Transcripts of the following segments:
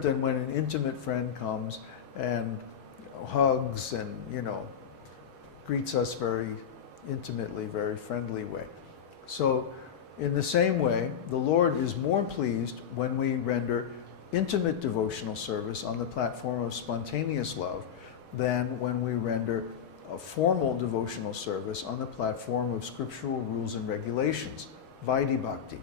than when an intimate friend comes and hugs and, greets us very intimately, very friendly way. So in the same way, the Lord is more pleased when we render intimate devotional service on the platform of spontaneous love than when we render a formal devotional service on the platform of scriptural rules and regulations, Vaidhi Bhakti.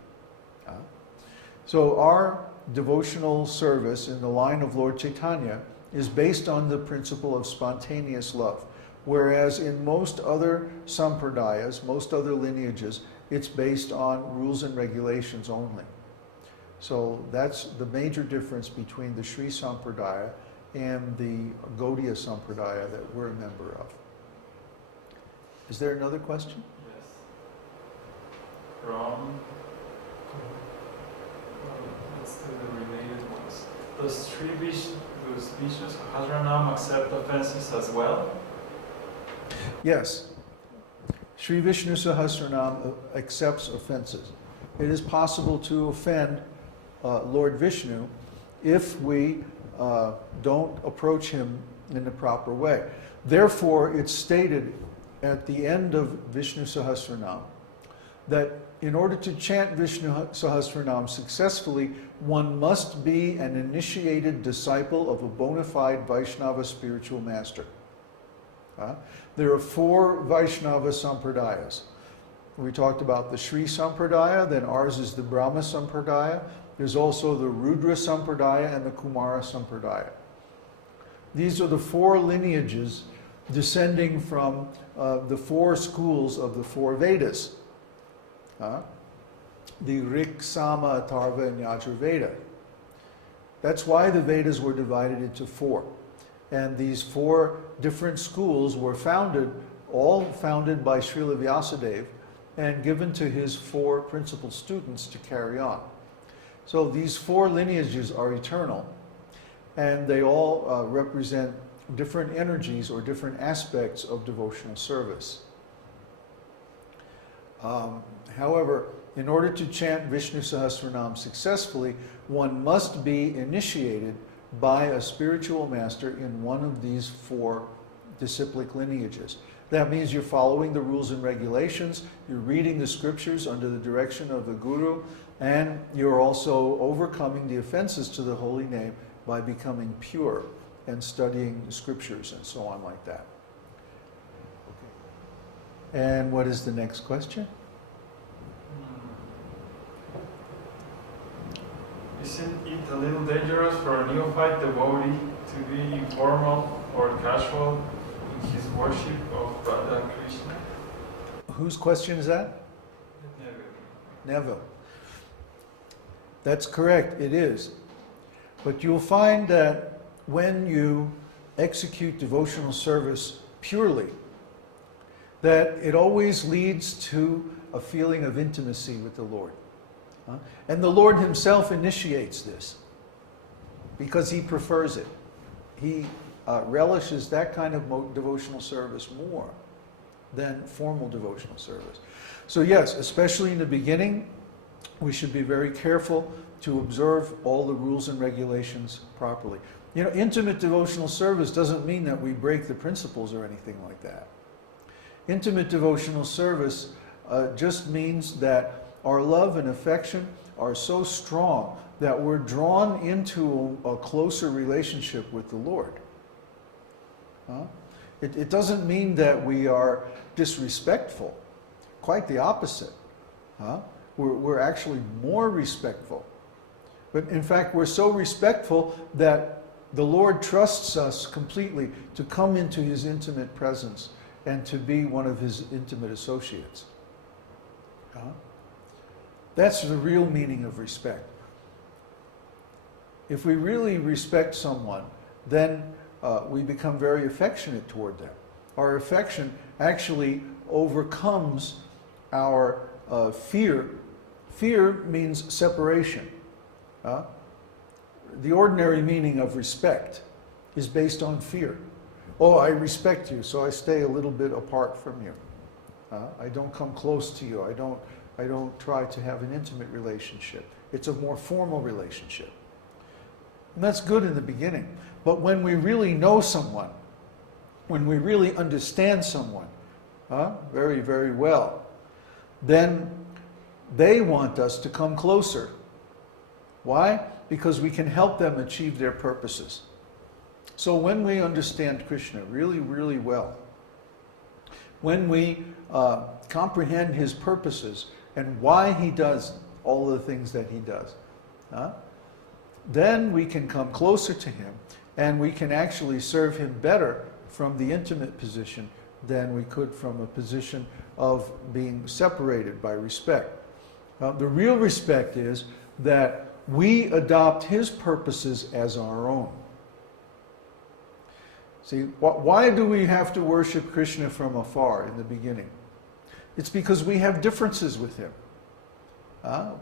So our devotional service in the line of Lord Chaitanya is based on the principle of spontaneous love, whereas in most other sampradayas, most other lineages, it's based on rules and regulations only. So that's the major difference between the Śrī Sampradaya and the Gaudiya Sampradaya that we're a member of. Is there another question? Yes. From let's do the related ones. Does Śrī Viṣṇusahasranāma accept offenses as well? Yes. Śrī Viṣṇusahasranāma accepts offenses. It is possible to offend Lord Vishnu if we don't approach him in the proper way. Therefore, it's stated at the end of Vishnu Sahasranam that in order to chant Vishnu Sahasranam successfully, one must be an initiated disciple of a bona fide Vaishnava spiritual master. There are 4 Vaishnava Sampradayas. We talked about the Śrī Sampradaya, then ours is the Brahma Sampradaya. There's also the Rudra Sampradaya and the Kumara Sampradaya. These are the 4 lineages descending from the 4 schools of the 4 Vedas. The Rik, Sama, Atharva, and Yajurveda. That's why the Vedas were divided into 4. And these 4 different schools were all founded by Srila Vyasadeva and given to his 4 principal students to carry on. So these 4 lineages are eternal, and they all represent different energies or different aspects of devotional service. However, in order to chant Vishnu Sahasranam successfully, one must be initiated by a spiritual master in one of these 4 disciplic lineages. That means you're following the rules and regulations, you're reading the scriptures under the direction of the Guru, and you're also overcoming the offenses to the holy name by becoming pure and studying the scriptures and so on like that. Okay. And what is the next question? Isn't it a little dangerous for a neophyte devotee to be informal or casual in his worship of Radha Krishna? Whose question is that? Neville. Neville. That's correct, it is. But you'll find that when you execute devotional service purely, that it always leads to a feeling of intimacy with the Lord. And the Lord himself initiates this because he prefers it. He relishes that kind of devotional service more than formal devotional service. So yes, especially in the beginning, we should be very careful to observe all the rules and regulations properly. Intimate devotional service doesn't mean that we break the principles or anything like that. Intimate devotional service just means that our love and affection are so strong that we're drawn into a closer relationship with the Lord. It doesn't mean that we are disrespectful. Quite the opposite. We're actually more respectful. But in fact, we're so respectful that the Lord trusts us completely to come into his intimate presence and to be one of his intimate associates. That's the real meaning of respect. If we really respect someone, then we become very affectionate toward them. Our affection actually overcomes our fear. Fear means separation. The ordinary meaning of respect is based on fear. Oh, I respect you, so I stay a little bit apart from you. I don't come close to you. I don't try to have an intimate relationship. It's a more formal relationship. And that's good in the beginning. But when we really know someone, when we really understand someone very, very well, then they want us to come closer. Why? Because we can help them achieve their purposes. So when we understand Krishna really, really well, when we comprehend his purposes and why he does all the things that he does, then we can come closer to him and we can actually serve him better from the intimate position than we could from a position of being separated by respect. The real respect is that we adopt his purposes as our own. See, why do we have to worship Krishna from afar in the beginning? It's because we have differences with him.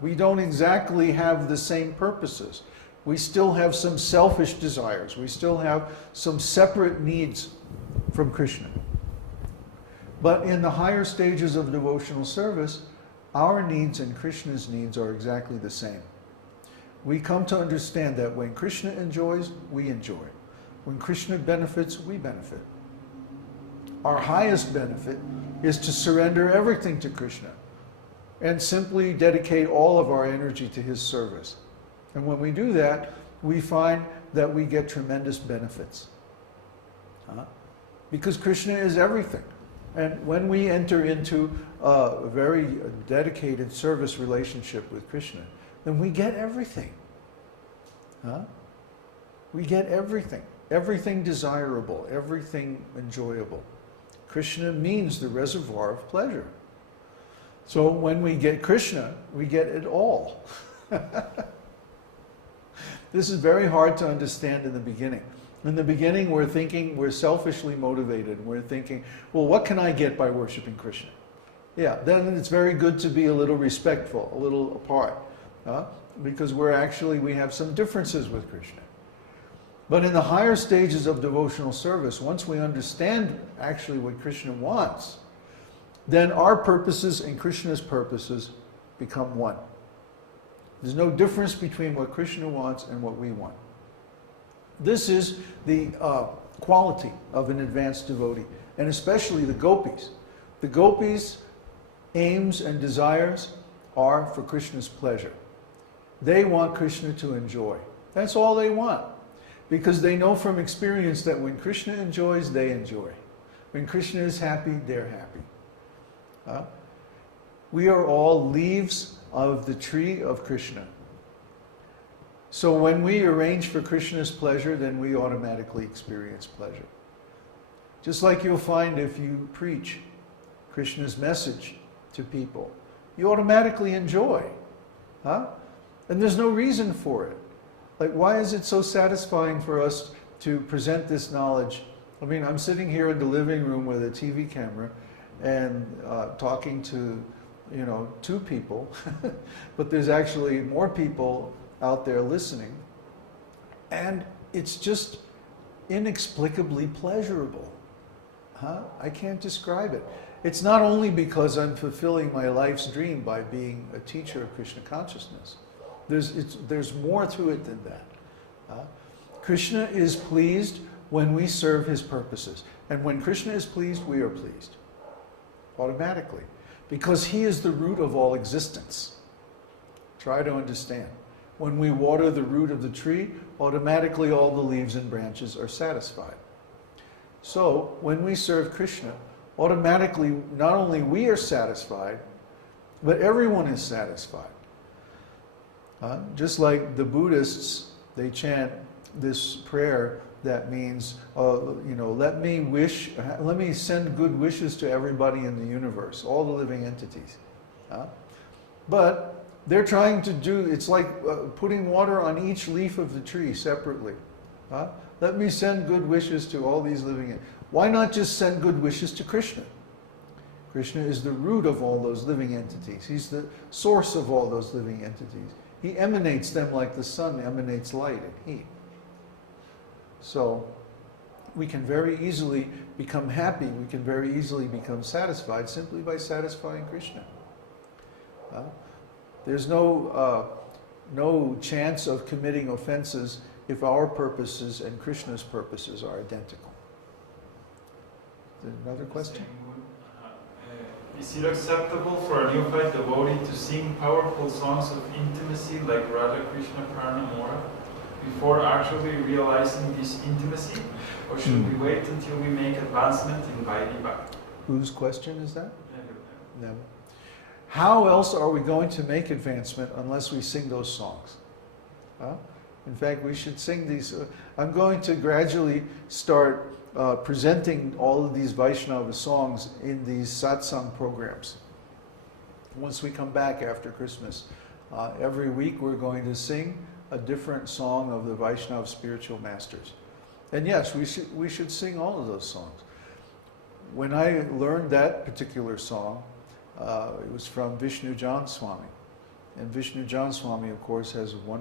We don't exactly have the same purposes. We still have some selfish desires. We still have some separate needs from Krishna. But in the higher stages of devotional service, our needs and Krishna's needs are exactly the same. We come to understand that when Krishna enjoys, we enjoy. When Krishna benefits, we benefit. Our highest benefit is to surrender everything to Krishna and simply dedicate all of our energy to his service. And when we do that, we find that we get tremendous benefits. Because Krishna is everything. And when we enter into a very dedicated service relationship with Krishna, then we get everything. We get everything. Everything desirable, everything enjoyable. Krishna means the reservoir of pleasure. So when we get Krishna, we get it all. This is very hard to understand in the beginning. In the beginning, we're thinking, we're selfishly motivated. We're thinking, well, what can I get by worshiping Krishna? Yeah, then it's very good to be a little respectful, a little apart, because we have some differences with Krishna. But in the higher stages of devotional service, once we understand actually what Krishna wants, then our purposes and Krishna's purposes become one. There's no difference between what Krishna wants and what we want. This is the quality of an advanced devotee, and especially the gopis. The gopis' aims and desires are for Krishna's pleasure. They want Krishna to enjoy. That's all they want. Because they know from experience that when Krishna enjoys, they enjoy. When Krishna is happy, they're happy. We are all leaves of the tree of Krishna. So when we arrange for Krishna's pleasure, then we automatically experience pleasure. Just like you'll find if you preach Krishna's message to people, you automatically enjoy. And there's no reason for it. Like, why is it so satisfying for us to present this knowledge? I mean, I'm sitting here in the living room with a TV camera and talking to, 2 people, but there's actually more people out there listening, and it's just inexplicably pleasurable. I can't describe it. It's not only because I'm fulfilling my life's dream by being a teacher of Krishna consciousness. There's more to it than that. Krishna is pleased when we serve his purposes. And when Krishna is pleased, we are pleased. Automatically. Because he is the root of all existence. Try to understand. When we water the root of the tree, automatically all the leaves and branches are satisfied. So, when we serve Krishna, automatically not only we are satisfied, but everyone is satisfied. Just like the Buddhists, they chant this prayer that means, let me send good wishes to everybody in the universe, all the living entities. But they're trying to it's like putting water on each leaf of the tree separately. Let me send good wishes to all these living entities. Why not just send good wishes to Krishna? Krishna is the root of all those living entities. He's the source of all those living entities. He emanates them like the sun emanates light and heat. So we can very easily become happy, we can very easily become satisfied simply by satisfying Krishna. There's no chance of committing offenses if our purposes and Krishna's purposes are identical. Another question? Is it acceptable for a neophyte devotee to sing powerful songs of intimacy like Radha Krishna Pranamora before actually realizing this intimacy? Or should we wait until we make advancement in Vaidhi Bhakti? Whose question is that? No. How else are we going to make advancement unless we sing those songs? Huh? In fact, we should sing these. I'm going to gradually start presenting all of these Vaishnava songs in these satsang programs. Once we come back after Christmas, every week we're going to sing a different song of the Vaishnava spiritual masters. And yes, we should sing all of those songs. When I learned that particular song, it was from Vishnu Jan Swami. And Vishnu Jan Swami, of course, has one